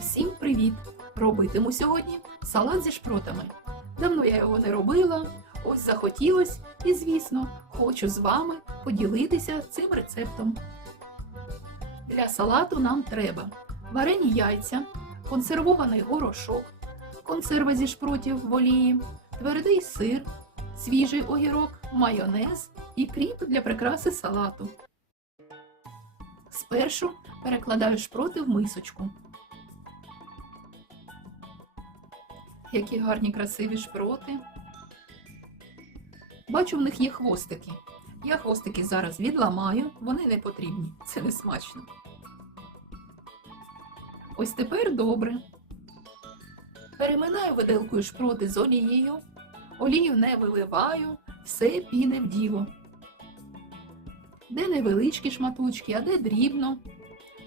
Всім привіт! Робитиму сьогодні салат зі шпротами. Давно я його не робила, ось захотілось і, звісно, хочу з вами поділитися цим рецептом. Для салату нам треба варені яйця, консервований горошок, консерви зі шпротів в олії, твердий сир, свіжий огірок, майонез і кріп для прикраси салату. Спершу перекладаю шпроти в мисочку. Які гарні красиві шпроти. Бачу, в них є хвостики. Я хвостики зараз відламаю, вони не потрібні. Це не смачно. Ось тепер добре. Переминаю виделкою шпроти з олією. Олію не виливаю, все піде в діло. Де невеличкі шматочки, а де дрібно.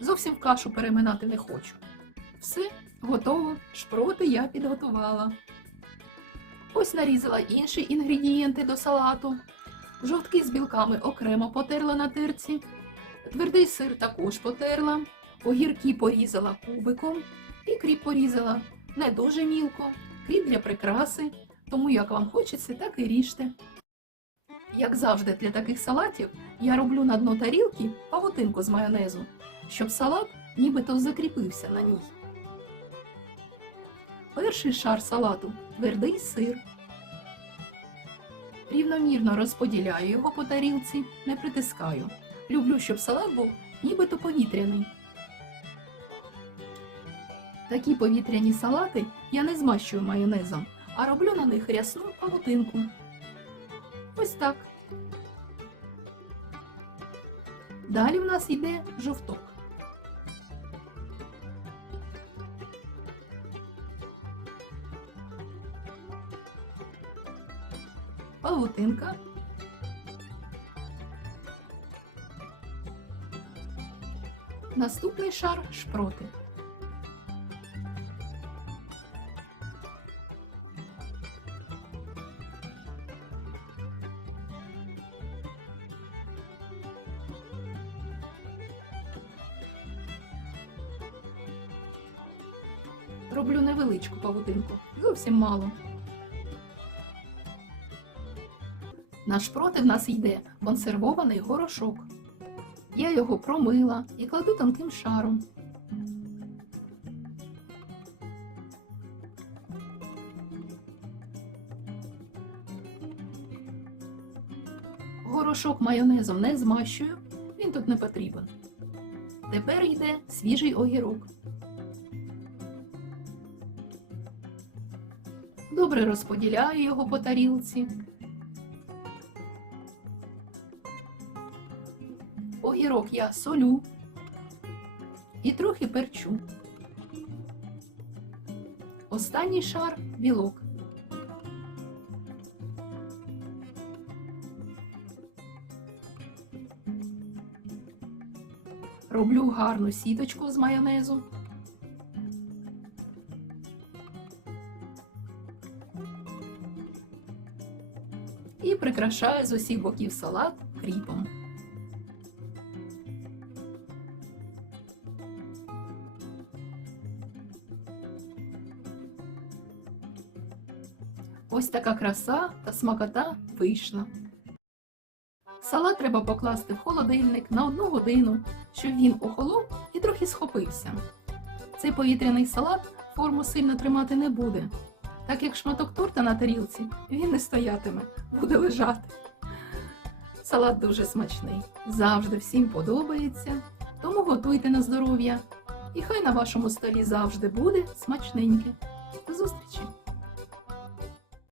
Зовсім кашу переминати не хочу. Все, готово. Шпроти я підготувала. Ось нарізала інші інгредієнти до салату. Жовтки з білками окремо потерла на терці. Твердий сир також потерла. Огірки порізала кубиком і кріп порізала не дуже мілко. Кріп для прикраси, тому як вам хочеться, так і ріжте. Як завжди для таких салатів, я роблю на дно тарілки павутинку з майонезу, щоб салат нібито закріпився на ній. Перший шар салату твердий сир. Рівномірно розподіляю його по тарілці, не притискаю. Люблю, щоб салат був нібито повітряний. Такі повітряні салати я не змащую майонезом, а роблю на них рясну павутинку. Ось так. Далі в нас йде жовток. Павутинка. Наступний шар шпроти. Роблю невеличку павутинку, зовсім мало. На шпроти в нас йде консервований горошок. Я його промила і кладу тонким шаром. Горошок майонезом не змащую, він тут не потрібен. Тепер йде свіжий огірок. Добре розподіляю його по тарілці. Огірок я солю і трохи перчу. Останній шар білок. Роблю гарну сіточку з майонезу. І прикрашаю з усіх боків салат кріпом. Ось така краса та смакота вийшла. Салат треба покласти в холодильник на одну годину, щоб він охолов і трохи схопився. Цей повітряний салат форму сильно тримати не буде, так як шматок торта на тарілці він не стоятиме, буде лежати. Салат дуже смачний, завжди всім подобається, тому готуйте на здоров'я. І хай на вашому столі завжди буде смачненьке. До зустрічі!